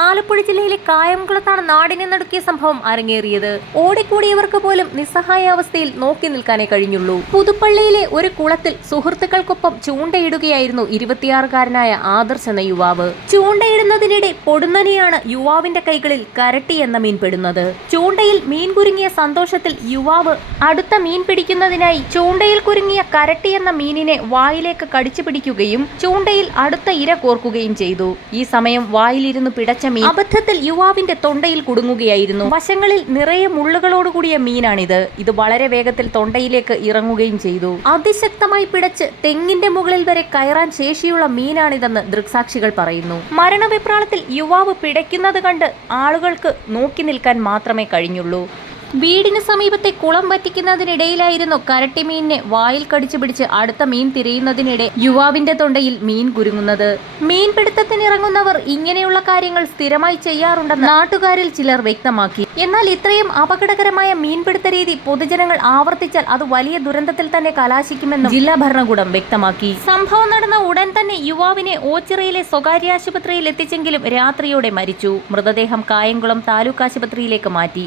ആലപ്പുഴ ജില്ലയിലെ കായംകുളത്താണ് നാടിനെ നടുക്കിയ സംഭവം അരങ്ങേറിയത്. ഓടിക്കൂടിയവർക്ക് പോലും നിസ്സഹായാവസ്ഥയിൽ നോക്കി നിൽക്കാനേ കഴിഞ്ഞുള്ളൂ. പുതുപ്പള്ളിയിലെ ഒരു കുളത്തിൽ സുഹൃത്തുക്കൾക്കൊപ്പം ചൂണ്ടയിടുകയായിരുന്നു 26-കാരനായ ആദർശ് എന്ന യുവാവ്. ചൂണ്ടയിടുന്നതിനിടെ പൊടുന്നനെയാണ് യുവാവിന്റെ കൈകളിൽ കരട്ടി എന്ന മീൻ പെടുന്നത്. ചൂണ്ടയിൽ മീൻ കുരുങ്ങിയ സന്തോഷത്തിൽ യുവാവ് അടുത്ത മീൻ പിടിക്കുന്നതിനായി ചൂണ്ടയിൽ കുരുങ്ങിയ കരട്ടി എന്ന മീനിനെ വായിലേക്ക് കടിച്ചു പിടിക്കുകയും ചൂണ്ടയിൽ അടുത്ത ഇര കോർക്കുകയും ചെയ്തു. ഈ സമയം വായിലിരുന്ന് പിടച്ച മീൻ അബദ്ധത്തിൽ യുവാവിന്റെ തൊണ്ടയിൽ കുടുങ്ങുകയായിരുന്നു. വശങ്ങളിൽ നിറയെ മുള്ളുകളോടുകൂടിയ മീനാണിത്. ഇത് വളരെ വേഗത്തിൽ തൊണ്ടയിലേക്ക് ഇറങ്ങുകയും ചെയ്തു. അതിശക്തമായി പിടച്ച് തെങ്ങിന്റെ മുകളിൽ വരെ കയറാൻ ശേഷിയുള്ള മീനാണിതെന്ന് ദൃക്സാക്ഷികൾ പറയുന്നു. മരണവിപ്രാളത്തിൽ യുവാവ് പിടയ്ക്കുന്നത് കണ്ട് ആളുകൾക്ക് നോക്കി നിൽക്കാൻ മാത്രമേ കഴിഞ്ഞുള്ളൂ. വീടിന് സമീപത്തെ കുളം വറ്റിക്കുന്നതിനിടയിലായിരുന്നു കരട്ടി മീനിനെ വായിൽ കടിച്ചു പിടിച്ച് അടുത്ത മീൻ തിരയുന്നതിനിടെ യുവാവിന്റെ തൊണ്ടയിൽ മീൻ കുരുങ്ങുന്നത്. മീൻപിടുത്തത്തിനിറങ്ങുന്നവർ ഇങ്ങനെയുള്ള കാര്യങ്ങൾ സ്ഥിരമായി ചെയ്യാറുണ്ടെന്ന് നാട്ടുകാരിൽ ചിലർ വ്യക്തമാക്കി. എന്നാൽ ഇത്രയും അപകടകരമായ മീൻപിടുത്ത രീതി പൊതുജനങ്ങൾ ആവർത്തിച്ചാൽ അത് വലിയ ദുരന്തത്തിൽ തന്നെ കലാശിക്കുമെന്നും ജില്ലാ ഭരണകൂടം വ്യക്തമാക്കി. സംഭവം നടന്ന ഉടൻ തന്നെ യുവാവിനെ ഓച്ചിറയിലെ സ്വകാര്യ ആശുപത്രിയിൽ എത്തിച്ചെങ്കിലും രാത്രിയോടെ മരിച്ചു. മൃതദേഹം കായംകുളം താലൂക്ക് ആശുപത്രിയിലേക്ക് മാറ്റി.